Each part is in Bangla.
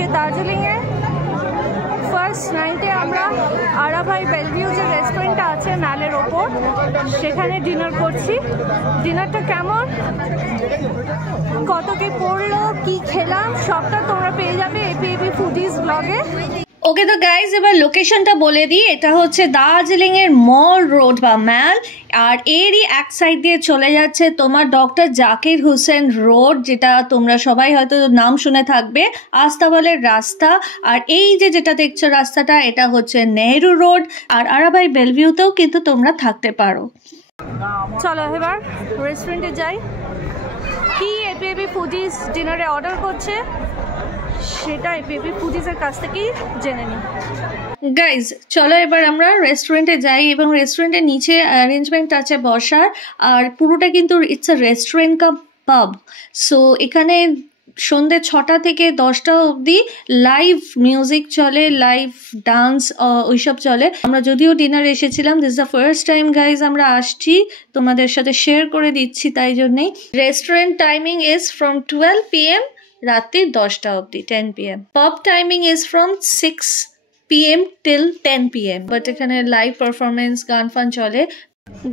আজকে দার্জিলিংয়ে ফার্স্ট নাইটে আমরা আরাভাই বেলভিউ যে রেস্টুরেন্টটা আছে ম্যালের ওপর সেখানে ডিনার করছি। ডিনারটা কেমন, কত কি পড়লো, কি খেলাম সবটা তোমরা পেয়ে যাবে এপিএবি ফুডিজ ব্লগে। ওকে তো গাইজ এবার লোকেশনটা বলে দিই, এটা হচ্ছে দার্জিলিং এর মল রোড বা ম্যাল, আর এরই এক সাইড দিয়ে চলে যাচ্ছে তোমার ডক্টর জাকির হুসেন রোড, যেটা তোমরা সবাই হয়তো নাম শুনে থাকবে, আস্তাবলের রাস্তা। আর এই যে যেটা দেখছো রাস্তাটা, এটা হচ্ছে নেহেরু রোড। আর আরাভাই বেলভিউতেও কিন্তু তোমরা থাকতে পারো। চলো এবার রেস্টুরেন্টে যাই, কি এপিএবি ফুডিজ ডিনারে অর্ডার করছে সেটা এপিএবি ফুডিজের কাছ থেকেই জেনে নিই। গাইজ চলো এবার আমরা রেস্টুরেন্টে যাই, এবং রেস্টুরেন্টের নিচে অ্যারেঞ্জমেন্ট আছে বসার, আর পুরোটা কিন্তু ইটস আ রেস্টুরেন্ট কাম পাব। সো এখানে সন্ধ্যে 6টা থেকে 10টা অবধি লাইভ মিউজিক চলে, লাইভ ডান্স ওইসব চলে। আমরা যদিও ডিনার এসেছিলাম, this the first time guys আমরা আসছি, তোমাদের সাথে শেয়ার করে দিচ্ছি, তাই জন্যেই। Restaurant timing is from 12 PM রাত্রি 10টা অবধি 10 PM। Pub timing is from 6 PM till 10 PM, but এখানে লাইভ পারফরমেন্স গান ফান চলে।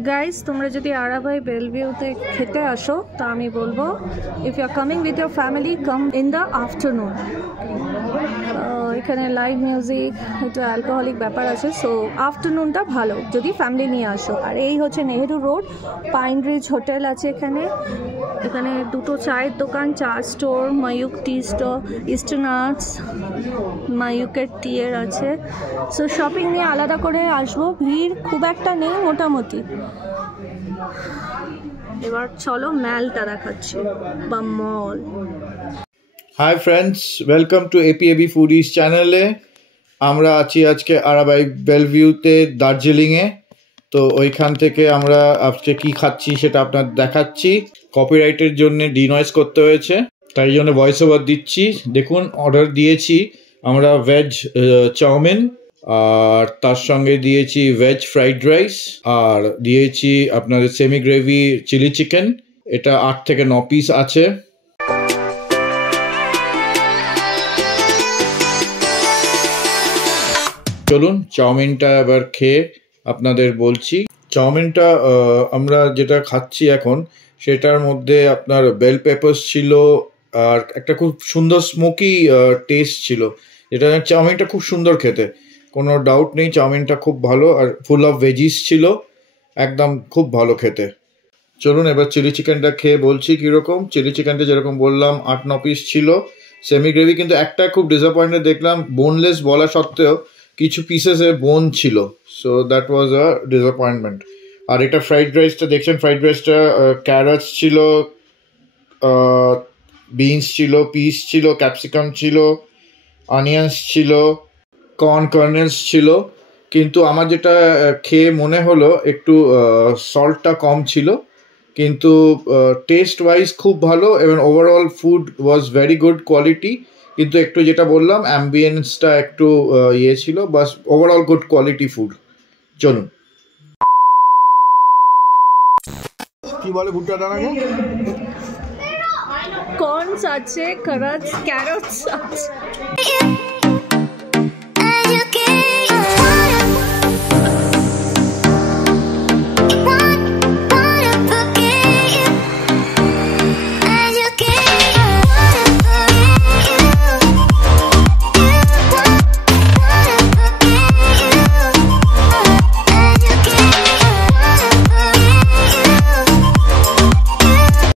গাইজ তোমরা যদি আরাভাই বেলভিউতে খেতে আসো তা আমি বলবো, if you are coming with your family come in the afternoon. এখানে লাইভ মিউজিক, একটু অ্যালকোহলিক ব্যাপার আছে, সো আফটারনুনটা ভালো যদি ফ্যামিলি নিয়ে আসো। আর এই হচ্ছে Nehru road, pine ridge hotel আছে এখানে। এখানে দুটো চায়ের দোকান, চা store, Mayuk tea store, eastern arts, মায়ুকের টিয়ের আছে। সো শপিং নিয়ে আলাদা করে আসবো, ভিড় খুব একটা নেই মোটামুটি। এবার চলো ম্যালটা দেখাচ্ছি বা mall. Hi friends, welcome to APAB foodies চ্যানেলে। আমরা আছি আজকে আরাভাই বেলভিউতে দার্জিলিংয়ে। তো ওইখান থেকে আমরা আজকে কি খাচ্ছি সেটা আপনার দেখাচ্ছি। কপিরাইটের জন্য ডিনয়েজ করতে হয়েছে, তাই জন্য ভয়েস ওভার দিচ্ছি। দেখুন অর্ডার দিয়েছি আমরা ভেজ চাউমিন, আর তার সঙ্গে দিয়েছি ভেজ ফ্রাইড রাইস, আর দিয়েছি আপনাদের সেমি গ্রেভি চিলি চিকেন। এটা 8 থেকে 9 পিস আছে। চলুন চাউমিনটা এবার খেয়ে আপনাদের বলছি। চাউমিনটা আমরা যেটা খাচ্ছি এখন, সেটার মধ্যে আপনার বেল পেপার্স ছিল, আর একটা খুব সুন্দর স্মোকি টেস্ট ছিল। যেটা চাউমিনটা খুব সুন্দর খেতে, কোনো ডাউট নেই, চাউমিনটা খুব ভালো, আর ফুল অফ ভেজিস ছিল, একদম খুব ভালো খেতে। চলুন এবার চিলি চিকেনটা খেয়ে বলছি কীরকম। চিলি চিকেনটা যেরকম বললাম 8-9 পিস ছিল, সেমি গ্রেভি, কিন্তু একটা খুব ডিসঅ্যাপয়েন্টেড দেখলাম, বোনলেস বলা সত্ত্বেও কিছু পিসেসে বোন ছিল, so that was a disappointment. আর এটা ফ্রাইড রাইসটা দেখছেন, ফ্রাইড রাইসটা ক্যারটস ছিল, বিনস ছিল, পিস ছিল, ক্যাপসিকাম ছিল, অনিয়ন্স ছিল, কর্ন কার্নেলস ছিল। কিন্তু আমার যেটা খেয়ে মনে হলো একটু সল্টটা কম ছিল, কিন্তু টেস্ট ওয়াইজ খুব ভালো, এবং overall food was very good quality. কিন্তু একটু যেটা বললাম অ্যাম্বিয়েন্সটা একটু ইয়ে ছিল, বাস ওভারঅল গুড কোয়ালিটি ফুড। চলুন। কি বলে ভুট্টা দানাকে? কর্নস আছে, ক্যারটস আছে।